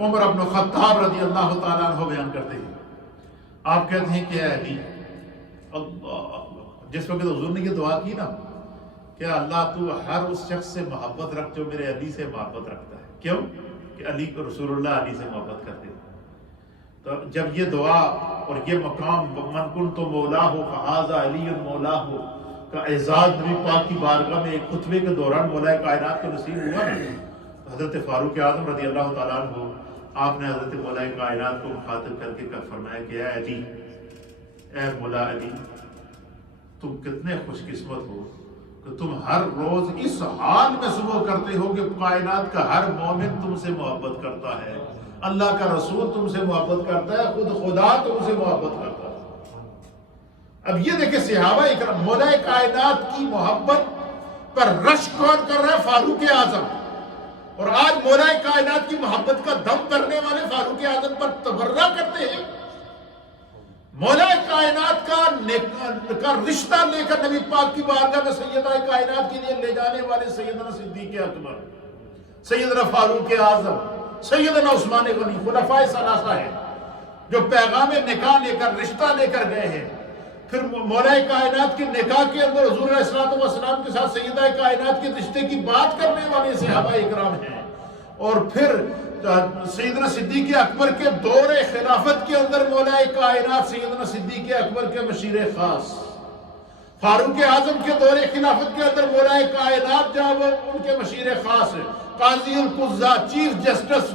عمر بن خطاب رضی اللہ تعالیٰ عنہ بیان کرتے ہیں، آپ کہتے ہیں کہ اے علی، اللہ جس وقت حضور نے یہ دعا کی نا کہ اللہ تو ہر اس شخص سے محبت رکھ جو میرے علی سے محبت رکھتا ہے۔ کیوں؟ کہ علی کو رسول اللہ علی سے محبت کرتے ہیں۔ تو جب یہ دعا اور یہ مقام من کنت مولا ہو فہذا علی مولا ہو کا اعزاز نبی پاک کی بارگاہ میں ایک خطبے کے دوران مولا کائنات کو نصیب ہوا نا، حضرت فاروق اعظم رضی اللہ تعالیٰ عنہ آپ نے حضرت مولا کائنات کو مخاطب کر کے فرمایا کہ اے علی، اے مولا علی، تم کتنے خوش قسمت ہو کہ تم ہر روز اس حال میں صبح کرتے ہو کہ کائنات کا ہر مومن تم سے محبت کرتا ہے، اللہ کا رسول تم سے محبت کرتا ہے، خود خدا تم سے محبت کرتا ہے۔ اب یہ دیکھیں صحابہ اکرام مولا کائنات کی محبت پر رش کون کر رہا ہے؟ فاروق اعظم۔ اور آج مولا کائنات کی محبت کا دم کرنے والے فاروق اعظم پر تبرہ کرتے ہیں۔ مولا کائنات کا رشتہ لے کر نبی پاک کی بارگاہ میں سیدہ کائنات کے لیے لے جانے والے سیدنا صدیق اکبر، سیدنا فاروق اعظم، سیدنا عثمان غنی، خلفائے ثلاثہ ہیں جو پیغام نکاح لے کر رشتہ لے کر گئے ہیں۔ پھر مولا کائنات کے نکاح کے اندر حضور علیہ الصلوۃ والسلام کے ساتھ سیدہ کائنات کے رشتے کی بات کرنے والے صحابہ اکرام ہیں۔ اور پھر سیدنا صدیق اکبر کے دور خلافت کے اندر مولا کائنات سیدنا صدیق اکبر کے مشیر خاص، فاروق اعظم کے دور خلافت کے اندر مولا کائنات جب ان کے مشیر خاص قاضی القضاء، چیف جسٹس،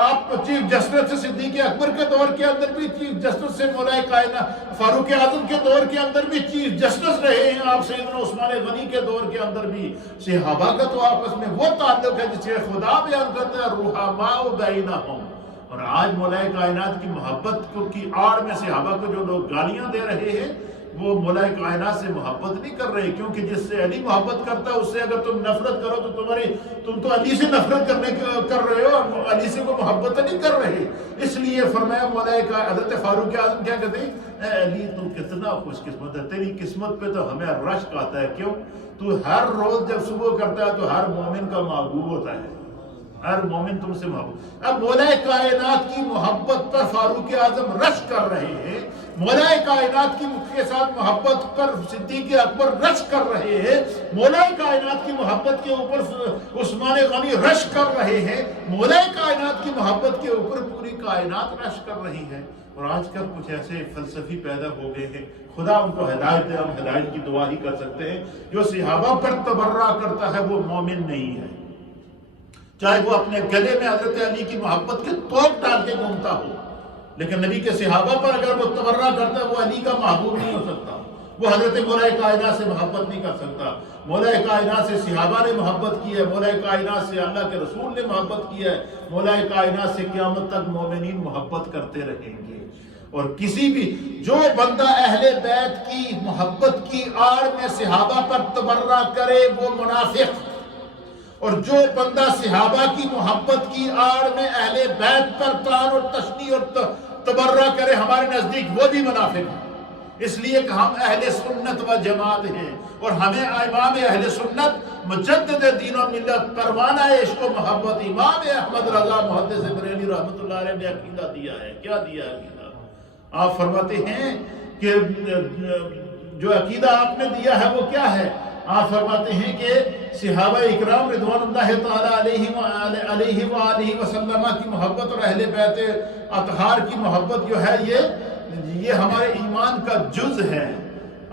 آپ چیف جسٹس سے صدیق اکبر کے دور کے اندر بھی چیف جسٹس سے مولا کائنات، فاروق اعظم کے دور کے اندر بھی چیف جسٹس رہے ہیں آپ، سیدنا عثمان غنی کے دور کے اندر بھی۔ صحابہ کا تو آپس میں وہ تعلق ہے جس کے خدا بیان کرتا ہے رحماء بینہم۔ اور آج مولا کائنات کی محبت کی آڑ میں صحابہ کو جو لوگ گالیاں دے رہے ہیں، وہ مولا کائنات سے محبت نہیں کر رہے، کیونکہ جس سے علی محبت کرتا ہے اس سے اگر تم نفرت کرو تو تم تو علی سے نفرت کر رہے ہو، اور علی سے کو محبت نہیں کر رہے۔ اس لیے فرمایا مولا کا حضرت فاروق اعظم کیا کہتے ہیں، اے علی تو کتنا خوش قسمت ہے، تیری قسمت پہ تو ہمیں رشک آتا ہے، کیوں؟ تو ہر روز جب صبح کرتا ہے تو ہر مومن کا محبوب ہوتا ہے، ہر مومن تم سے محبوب۔ اب مولا کائنات کی محبت پر فاروق اعظم رشک کر رہے ہیں، مولا کائنات کے ساتھ محبت پر صدیق اکبر رشک کر رہے ہیں، مولا کائنات کی محبت کے اوپر عثمان غنی رشک کر رہے ہیں، مولا کائنات کی محبت کے اوپر پوری کائنات رشک کر رہی ہے۔ اور آج کل کچھ ایسے فلسفی پیدا ہو گئے ہیں، خدا ان کو ہدایت دے، ہم ہدایت کی دعا ہی کر سکتے ہیں۔ جو صحابہ پر تبرہ کرتا ہے وہ مومن نہیں ہے، چاہے وہ اپنے گلے میں حضرت علی کی محبت کے توق ڈال کے گھومتا ہو، لیکن نبی کے صحابہ پر اگر وہ تبرہ کرتا ہے وہ علی کا محبوب نہیں ہو سکتا، وہ حضرت مولا کائنات سے محبت نہیں کر سکتا۔ مولا کائنات سے صحابہ نے محبت کی ہے، مولا کائنات سے اللہ کے رسول نے محبت کی ہے، مولا کائنات سے قیامت تک مومنین محبت کرتے رہیں گے۔ اور کسی بھی جو بندہ اہل بیت کی محبت کی آڑ میں صحابہ پر تبرہ کرے وہ منافق، اور جو بندہ صحابہ کی محبت کی آڑ میں اہل بیت پر طعن اور تشنیع اور تبرہ کرے ہمارے نزدیک وہ بھی منافق ہے۔ اس لیے کہ ہم اہل سنت و جماعت ہیں، اور ہمیں امام اہل سنت مجدد دین و ملت پروانہ عشق و محبت امام احمد رضا محدث بریلوی رحمۃ اللہ علیہ نے عقیدہ دیا ہے۔ کیا دیا عقیدہ؟ آپ فرماتے ہیں کہ جو عقیدہ آپ نے دیا ہے وہ کیا ہے؟ آپ فرماتے ہیں کہ صحابہ اکرام رضوان اللہ تعالی علیہ وآلہ وسلم کی محبت اور اہل بیت اطہار کی محبت جو ہے یہ ہمارے ایمان کا جز ہے۔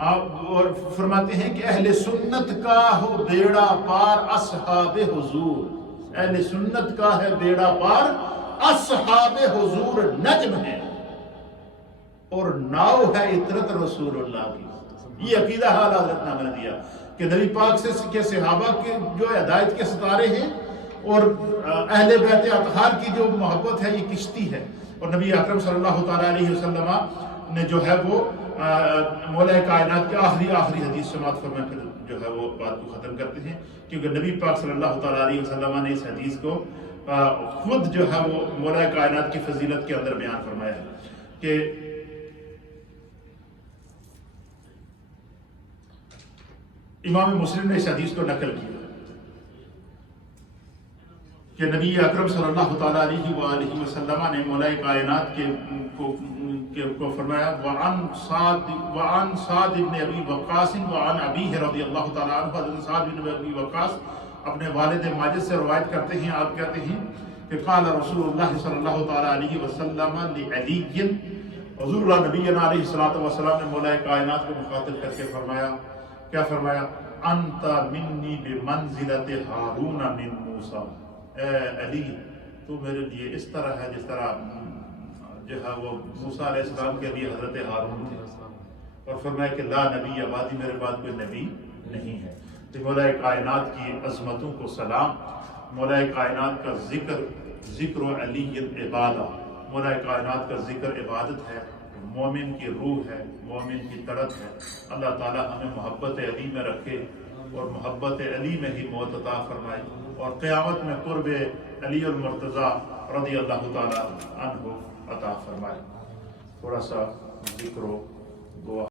آپ اور فرماتے ہیں کہ اہل سنت کا ہو بیڑا پار اصحاب حضور، اہل سنت کا ہے بیڑا پار اصحاب حضور نجم ہے، اور ناؤ ہے عطرت رسول اللہ کی۔ یہ عقیدہ حال حضرت نے ہمیں دیا کہ نبی پاک سے کے صحابہ کے جو ہدایت کے ستارے ہیں، اور اہل بیت اطہار کی جو محبت ہے یہ کشتی ہے۔ اور نبی اکرم صلی اللہ تعالیٰ علیہ وسلم نے جو ہے وہ مولا کائنات کے آخری حدیث سماعت فرمائے، پھر جو ہے وہ بات کو ختم کرتے ہیں، کیونکہ نبی پاک صلی اللہ تعالیٰ علیہ وسلم نے اس حدیث کو خود جو ہے وہ مولا کائنات کی فضیلت کے اندر بیان فرمایا ہے کہ امام مسلم نے اس حدیث کو نقل کیا کہ نبی اکرم صلی اللہ تعالیٰ علیہ وآلہ وسلم نے مولا کائنات کو فرمایا وعن سعد بن ابی وقاص وعن ابیہ رضی اللہ تعالیٰ عنہ، حضرت سعد بن ابی وقاص اپنے والد ماجد سے روایت کرتے ہیں، آپ کہتے ہیں کہ قال رسول اللہ صلی اللہ تعالیٰ علیہ وسلم لعلی، حضور نبینا علیہ السلام نے مولا کائنات کو مخاطب کر کے فرمایا، کیا فرمایا؟ انت منی بمنزلت ہارون من موسیٰ، اے علی تو میرے لیے اس طرح ہے جس طرح جو ہے وہ موسیٰ علیہ السلام کے لیے حضرت ہارون تھے، اور فرمایا کہ لا نبی بعدی، میرے بعد کوئی نبی نہیں ہے۔ تو مولا کائنات کی عظمتوں کو سلام، مولا کائنات کا ذکر و علی عبادہ، مولا کائنات کا ذکر عبادت ہے، مومن کی روح ہے، مومن کی تڑپ ہے۔ اللہ تعالی ہمیں محبت علی میں رکھے اور محبت علی میں ہی موت عطا فرمائے، اور قیامت میں قرب علی المرتضیٰ رضی اللہ تعالی عنہ عطا فرمائے۔ تھوڑا سا ذکر و دعا